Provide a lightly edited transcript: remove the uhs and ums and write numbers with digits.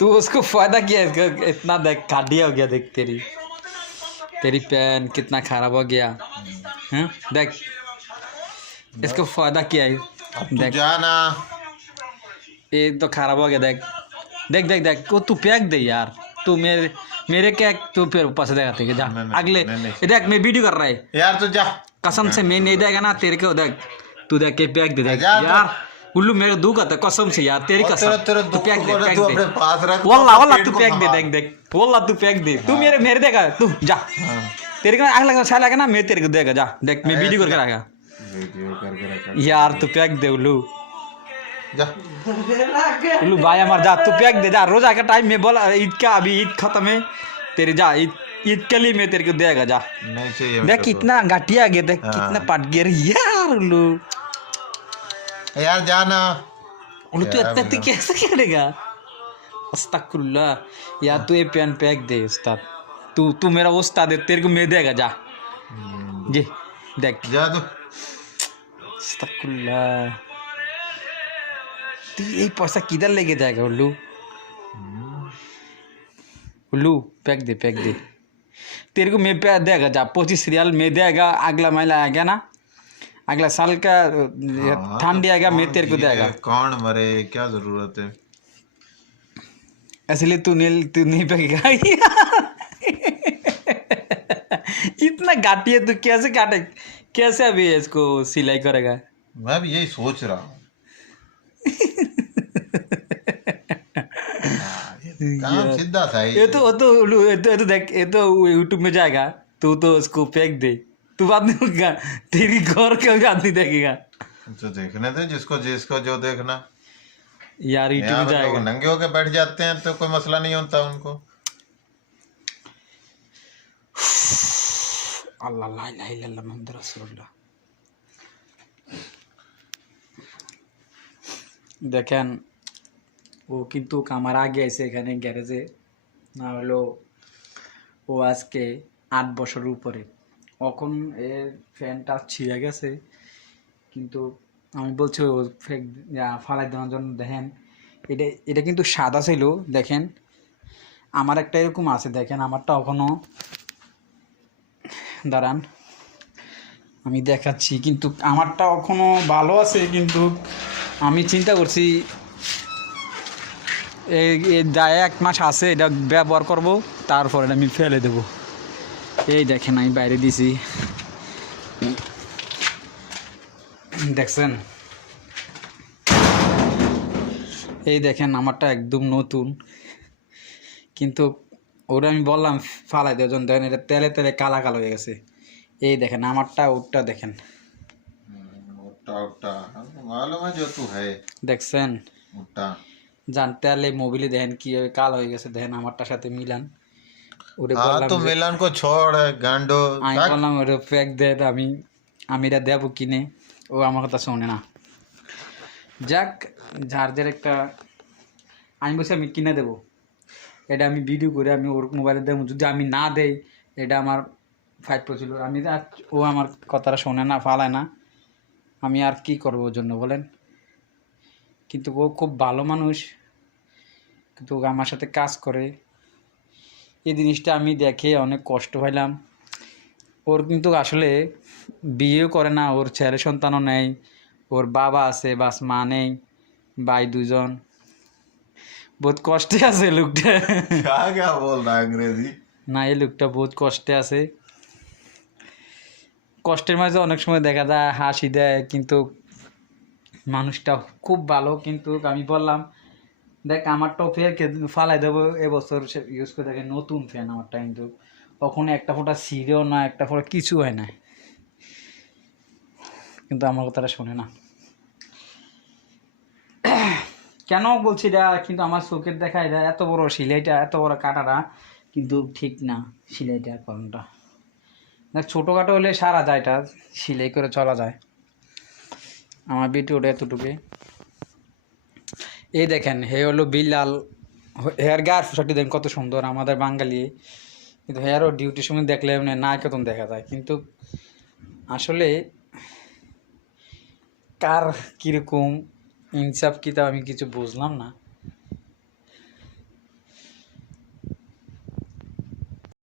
तू उसको फायदा किया इसका इतना देख काटिया हो गया देख तेरी तेरी पेन कितना खराब हो गया हैं देख इसको फायदा किया है अब तू देख जा ना। ये तो खराब हो गया देख देख देख देख वो तू फेंक दे यार तू मेरे मेरे क्या तू फिर ऊपर से देगा ठीक है जा नहीं, अगले नहीं, नहीं। ये देख मैं वीडियो कर रहा है यार तू जा। कसम से मैं नहीं देगा ना तेरे को देख तू देख के फेंक दे देख जा तो। यार उल्लू मेरे दुख आता कसम से यार तेरी और कसम तेरा तू दुख फेंक को ना दे तू फेंक अपने दे पास रख। वल्ला वल्ला पेट तू को फेंक दे संभाल। देख देख वल्ला तू फेंक दे तू मेरे मेरे देगा तू जा हाँ। तेरे को आग लगा अच्छा लगा ना मैं तेरे को देगा जा देख मैं वीडियो करके रखा वीडियो करके रखा। यार तू फेंक दे उल्लू जा। उल्लू भाई हमार जा तू फेंक दे जा रोजा का टाइम में बोला ईद का अभी ईद खत्म है तेरी जा ईद के लिए मैं तेरे को देगा जा नहीं चाहिए देख मेरे को। कितना घटिया गया देख हाँ। कितना पट गया रे यार उल्लू यार जा ना। उल्लू तू यार इतना तू भैया। कैसे करेगा अस्तगफुरुल्लाह यार तू ये पेन फेंक दे उस्ताद तू तू मेरा उस्ताद है तेरे को मैं देगा जा जी देख जा तू। अस्तगफुरुल्लाह तू ये पैसा किधर लेके जाएगा उल्लू उल्लू फेंक दे तेरे को मैं पे देगा जा 25 रियाल में देगा अगला महीना आ गया ना अगला साल का हाँ, ठंडी तो आ गया मैं कौन तेरे को जिए, देगा कौन मरे क्या जरूरत है। इसलिए तू नहीं फेंकेगा इतना घाटी है तू कैसे काटे कैसे अभी इसको सिलाई करेगा मैं भी यही सोच रहा हूँ। काम सीधा था ये तो देख ये तो यूट्यूब में जाएगा तू तो उसको फेंक दे तू बात नहीं होगा तेरी घर के भी आदमी देखेगा तो देखने दे जिसको जिसको जो देखना। यार यूट्यूब यहाँ में पे जाएगा लोग नंगे होके बैठ जाते हैं तो कोई मसला नहीं होता उनको। अल्लाह ला इलाहा इल्लल्लाह मुहम्मद रसूलुल्लाह দেখেন ও কিন্তু আমার আগে এসে এখানে গ্যারেজে না হলো ও আজকে 8 বছরের উপরে এখন এর ফ্যানটা ছিঁড়ে গেছে কিন্তু আমি বলছি ও ফালাই দেওয়ার জন্য দেখেন এটা এটা কিন্তু সাদা ছিল দেখেন আমার একটা এরকম আছে দেখেন আমারটা এখনো দাঁড়ান আমি দেখাচ্ছি কিন্তু আমারটা এখনো ভালো আছে কিন্তু আমি চিন্তা করছি এই দায় 1 মাস আছে এটা ব্যবহার করব তারপর এটা আমি ফেলে দেব এই দেখেন আমি বাইরে দিছি দেখছেন এই দেখেন আমারটা একদম নতুন কিন্তু ওটা আমি বললাম ফালাই দেওয়ার জন্য দেখেন এটা তেলে তেলে কালা কালো হয়ে গেছে এই দেখেন আমারটা ওটা দেখেন मालूम है जो तू है দেখছেন मोटा। জানতে আলে মোবাইলে দেখেন কিভাবে কালো হয়ে গেছে দেখেন আমারটার সাথে মিলান ওরে हाँ বললাম तो मिलन को छोड़ गांडो। আমি বললাম ওরে ফেক দে আমি এটা দেবো কিনে ও আমার কথা শোনে না যাক ঝার্জের একটা আমি বলছি আমি কিনে দেবো এটা আমি ভিডিও করে আমি ওর মোবাইলে দেবো যদি আমি না দেই এটা আমার ফাইট প্রচুর আমি ও আমার কথাটা শোনে না ফালায় না আমি আর কি করবো ওর জন্য বলেন কিন্তু ও খুব ভালো মানুষ কিন্তু ও আমার সাথে কাজ করে এই জিনিসটা আমি দেখে অনেক কষ্ট পাইলাম ওর কিন্তু আসলে বিয়েও করে না ওর ছেলে সন্তানও নেই ওর বাবা আছে বাস মা নেই ভাই 2 জন বহুত কষ্টে আছে লোকটা क्या क्या बोल रहा है अंग्रेजी। না এই লোকটা বহুত কষ্টে আছে কষ্টের মাঝে অনেক সময় দেখা যায় হাসি দেয় কিন্তু মানুষটা খুব ভালো কিন্তু আমি বললাম দেখ আমারটাও ফের ফালাই দেবো এবছর ইউজ করে দেখে নতুন ফ্যান আমারটা কিন্তু কখনো একটা ফোঁটা ছিঁড়েও না একটা ফোঁটা কিছু হয় না কিন্তু আমার কথাটা শোনে না কেন বলছি এটা কিন্তু আমার চোখের দেখা এটা এত বড় সিলাইটা এত বড় কাটাটা কিন্তু ঠিক না সিলাইটা কারণটা দেখ ছোটোখাটো হলে সারা যায় এটা সিলাই করে চলা যায় আমার ভিডিওটা এতটুকু এই দেখেন হে হলো বিলাল হেয়ার গায়ের পোশাকটি দেখেন কত সুন্দর আমাদের বাঙালি কিন্তু হেয়ারও ডিউটির সময় দেখলে না কেতন দেখা যায় কিন্তু আসলে কার কীরকম ইনসাফ কি তা আমি কিছু বুঝলাম না